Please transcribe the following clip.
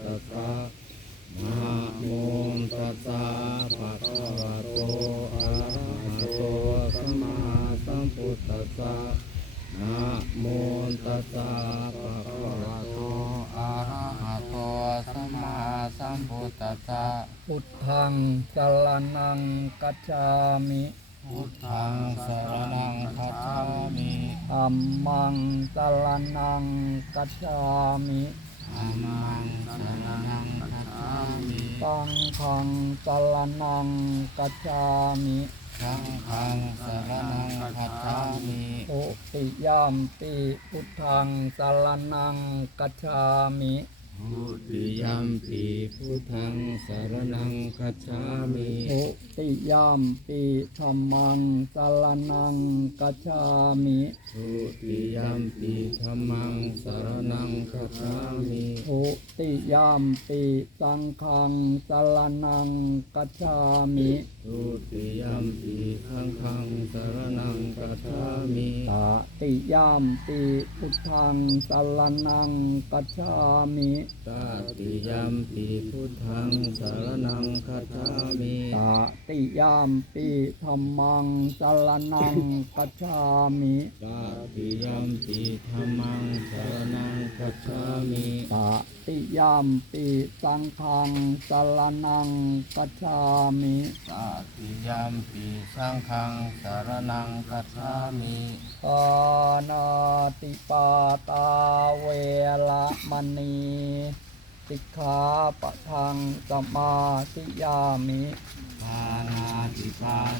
ตตะนะโมตัสสะปะคะวะโตอะระหะโตสัมมาสัมพุทธะนะโมตัสสะปะคะวะโตอะระหะโตสัมมาสัมพุทธะพุทธังจัลนังกัจฉามิพุทธังสรณังคัจฉามิธรรมังสรณังกัจฉามิธรรมัง มิสังฆังสรนังกัจฉามิสังฆังสรณังคัจฉามิโอติยามปิพุทธังสรนังกัจฉามิ พุติยัมปีพุทธังสรณังคัจฉามิโอติยามปิธัมมังสรนังกัจฉามิทุติยัมปีธรรมังสรณังคัจฉามิโอติยามปิสังฆังสรนังกัจฉามิทุติยัมปีขังขังสรณั งคัจฉามิตติยามปิพุทธังสรนังกัจฉามิตติยัมปีพุทธังสรณัง คัจฉามิตติยามปิธัมมังสรนังกัจฉามิตติยัมปีธรรมังสรณังคัจฉามิตติยามปิสังฆังสรนังกัจฉามิตติยัมปีสังฆังสรณังคัจฉามิปานาติปาตาเวละมณี สิกขาปะทังสมาธิยามิ ปานาติปา